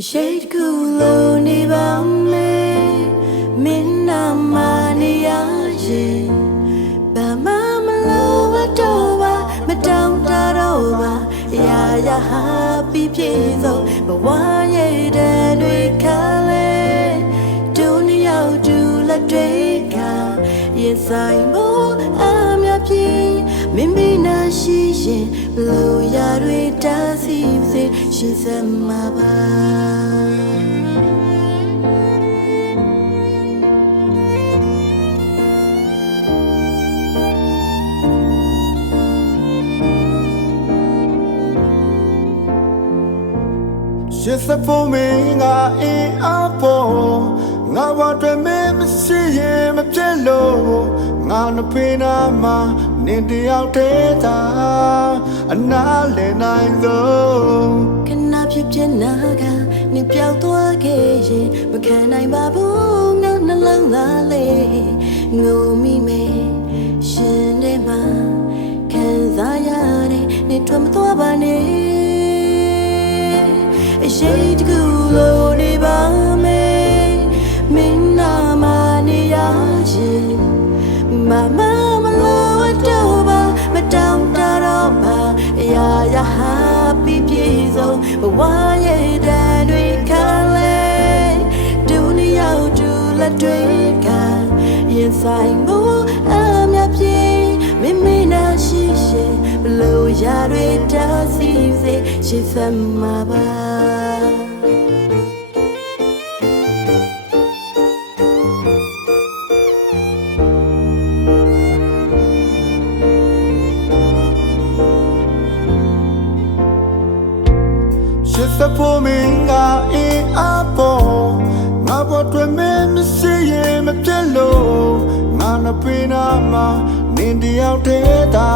အရှိတ်ကူလို့နေပါမယ်မင်းနာမနေရရင်ဘာမှမလို့တော့ပါမတောင်းတတော့ပါရာရာဟာပြီးပြည့်စုံဘဝရဲ့တန်တွေခါ ရှိရင်ဘလို့ရတွေတားစီစေရှိစမှာပါရှစ်စဖို့မင်းကအင်းအပေါ်ငါဘာတွေမင်းမရှိရင်မပြတ်လို့ငါနှဖေးနာမှာ နင်တယောက်တည်းသာအနာလဲနိုင်သောခဏဖြစ်ဖြစ်နာကနေပြောက်သွားခဲ့ရင်မခံနိုင်ပါဘူးငါနှလုံးသားလေးငိုမိမယ်ရှင်ထဲမှာခံစားရတဲ့နေထွက်မသွားပါနဲ့အရှိတ်တကူလို့နေပါမယ်မင်းနာမနေရရင်မမ ဘဝရဲ့တန်တွေခါလဲဒုနီရောက်တူလက်တွေကရင်ဆိုင်မှုအမြပြေမိမိနာရှိရှိဘလို့ရတွေတားစီစေရှိစမှာပါ ရှစ်စဖို့မင်းကအင်းအပေါ်ငါဘာတွေမင်းမရှိရင်မပြတ်လို့ငါနှဖေးနာမှာနင်တယောက်တည်းသာ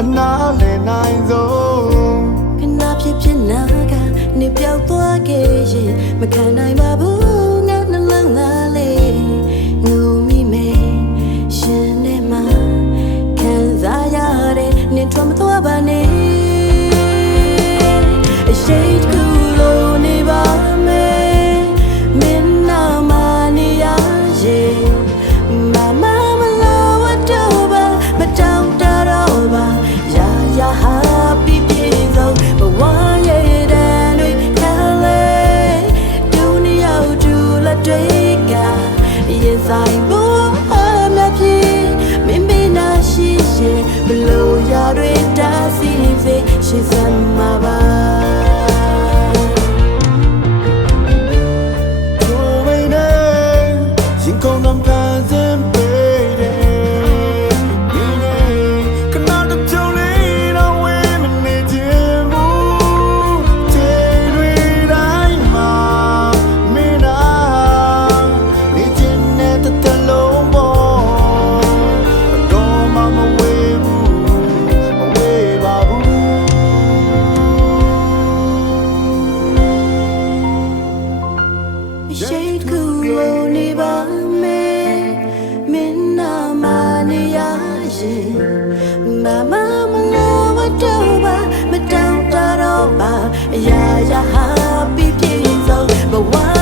အနာလဲနိုင်သောခဏဖြစ်ဖြစ်နာကနေပြောက်သွားခဲ့ရင်မခံနိုင်ပါဘူး ရှင်မမမလိုမတော့ပါမတောင်းတတော့ပါအရာရာဟာပြည့်ပြည့်စုံဘဝ